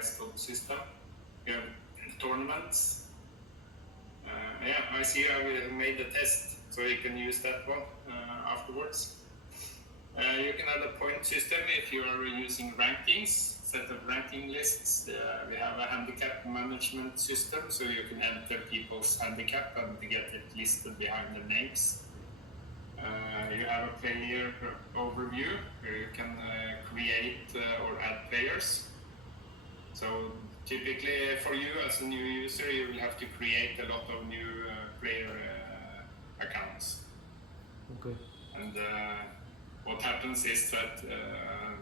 rest of the system. You have tournaments. I see I made the test, so you can use that one afterwards. You can add a point system if you are using rankings, set of ranking lists. We have a handicap management system, so you can enter people's handicap and get it listed behind their names. You have a player overview where you can create or add players. So typically for you as a new user, you will have to create a lot of new player accounts. Okay. And what happens is that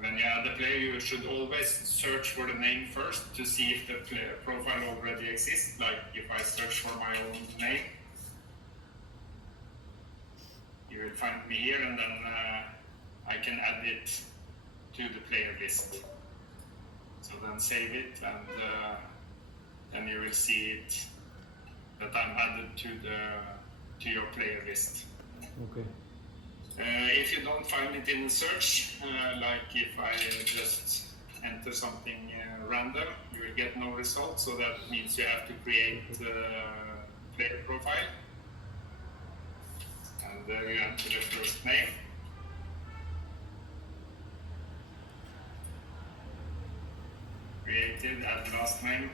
when you add a player, you should always search for the name first to see if the player profile already exists. Like if I search for my own name, you will find me here, and then I can add it to the player list. So then save it, and then you will see it that I'm added to your player list. Okay. If you don't find it in the search, like if I just enter something random, you will get no result. So that means you have to create player profile, and you enter the first name. Created, add last name.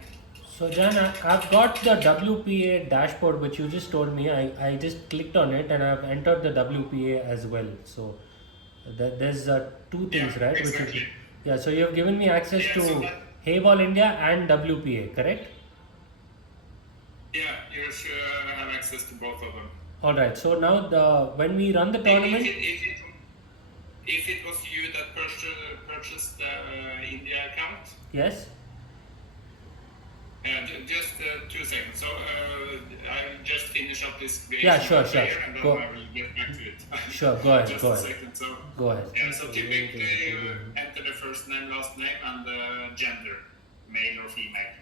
So Jan, I've got the WPA dashboard which you just told me. I just clicked on it and I've entered the WPA as well. So there's two things, right? Exactly. Yeah, so you've given me access to Hayball India and WPA, correct? Yeah, you should have access to both of them. Alright, so now when we run the tournament... If it was you that purchased the India account? Yes. Just 2 seconds. So I'll just finish up this creation. Yeah, sure. And then I will get back to it. Sure, go ahead. Just go a ahead. second. So, go ahead. Yeah, so typically you enter the first name, last name, and gender, male or female,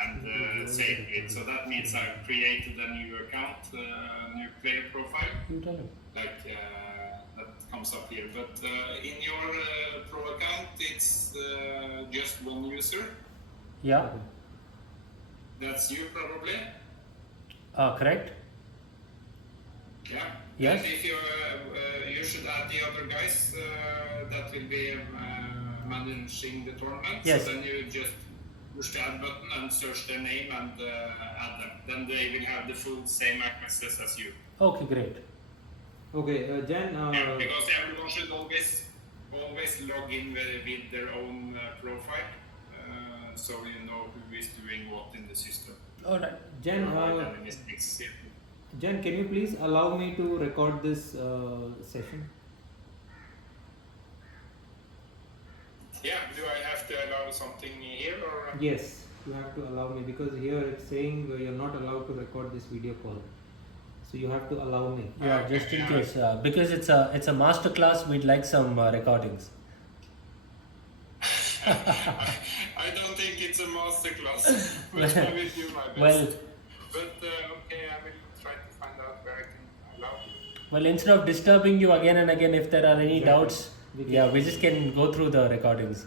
and save it. So that means I've created a new account, new player profile. You tell him. Like that comes up here. But in your pro account, it's just one user. Yeah. That's you probably. Correct. Yeah. Yes. And if you should add the other guys that will be managing the tournament. Yes. So then you just push the add button and search their name and add them. Then they will have the full same access as you. Okay, great. Okay, Jan. Yeah, because everyone should always log in with their own profile, so you know who is doing what in the system. All right. Jan, Jan, can you please allow me to record this session? Yeah, do I have to allow something here or? Yes, you have to allow me because here it's saying you're not allowed to record this video call. So you have to allow me. Yeah, just in case, because it's a master class, we'd like some recordings. I don't think it's a master class, but I will do my best. Well, but okay, I will try to find out where I can allow you. Well, instead of disturbing you again and again, if there are any doubts, we just can go through the recordings.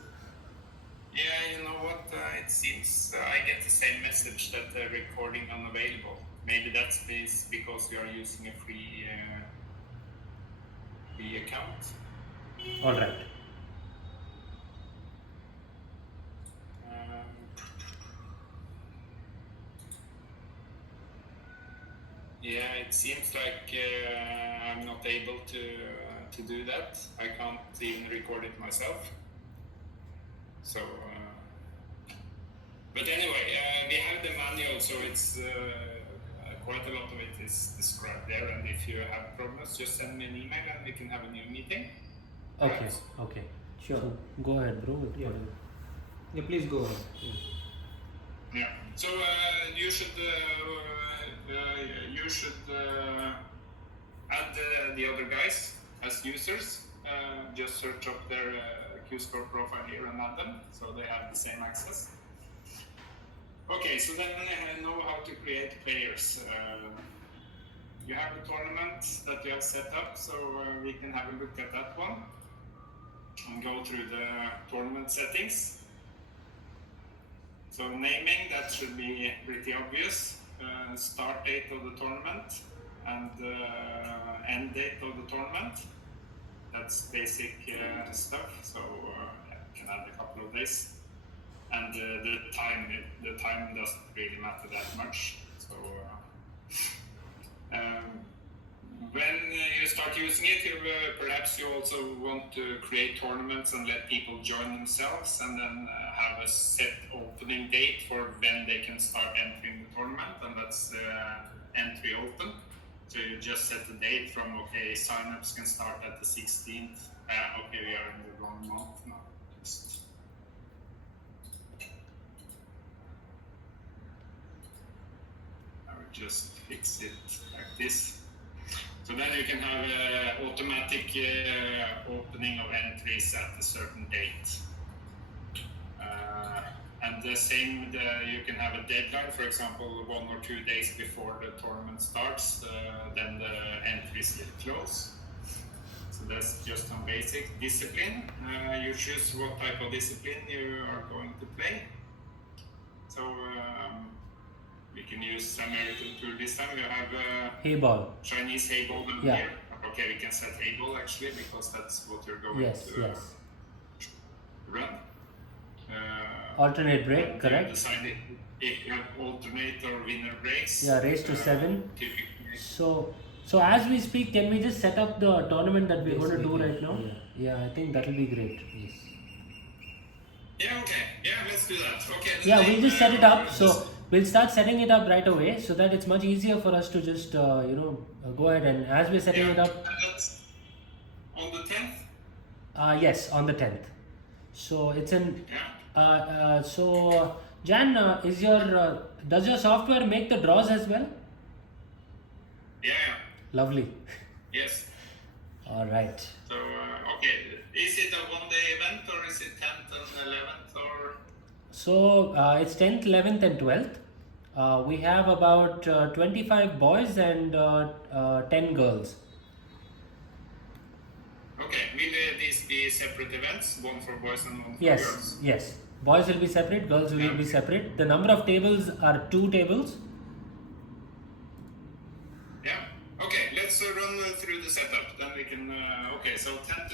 Yeah, you know what? It seems I get the same message that the recording unavailable. Maybe that's because you are using a free account. All right. Yeah, it seems like I'm not able to do that. I can't even record it myself. So, but anyway, we have the manual, so it's quite a lot of it is described there. And if you have problems, just send me an email and we can have a new meeting. Okay. Right? Okay. Sure. So, go ahead, bro. Yeah. Yeah, please go ahead. Yeah. So you should add the other guys as users. Just search up their Q-Score profile here and add them, so they have the same access. Okay, so then I know how to create players. You have a tournament that you have set up, so we can have a look at that one and go through the tournament settings. So naming, that should be pretty obvious. Start date of the tournament and end date of the tournament. That's basic stuff. So you can add a couple of days. And the time doesn't really matter that much. So when you start using it, perhaps you also want to create tournaments and let people join themselves, and then have a set opening date for when they can start entering the tournament, and that's entry open. So you just set the date from, okay, signups can start at the 16th. Okay, we are in the wrong month now. I will just fix it like this. So then you can have automatic opening of entries at a certain date. And the same, you can have a deadline, for example, 1 or 2 days before the tournament starts, then the entries will close. So that's just some basic discipline. You choose what type of discipline you are going to play. So we can use American tool this time. We have Hayball. Chinese Hayball Yeah. here. Okay, we can set Hayball actually, because that's what you're going Yes, to yes. run. Alternate break, and correct? You decide if you have alternate or winner breaks. Yeah, race to 7. Typically. So as we speak, can we just set up the tournament that we're Yes, going to we do can. right now? Yeah, I think that'll be great. Yes. Yeah, okay. Yeah, let's do that. Okay. the Yeah, name, we'll just set it up. is- So we'll start setting it up right away, so that it's much easier for us to just go ahead, and as we're setting it up. and that's on the 10th. Yes, on the 10th. So it's in. Yeah. So Jan, does your software make the draws as well? Yeah. Lovely. Yes. All right. So okay, is it a one-day event or is it 10th and 11th or? So it's 10th, 11th, and 12th. We have about 25 boys and 10 girls. Okay, will these be separate events, one for boys and one for Yes, girls? yes. Boys will be separate, girls will be separate. The number of tables are 2 tables. Yeah. Okay, let's run through the setup. Then we can. Okay, so 10 to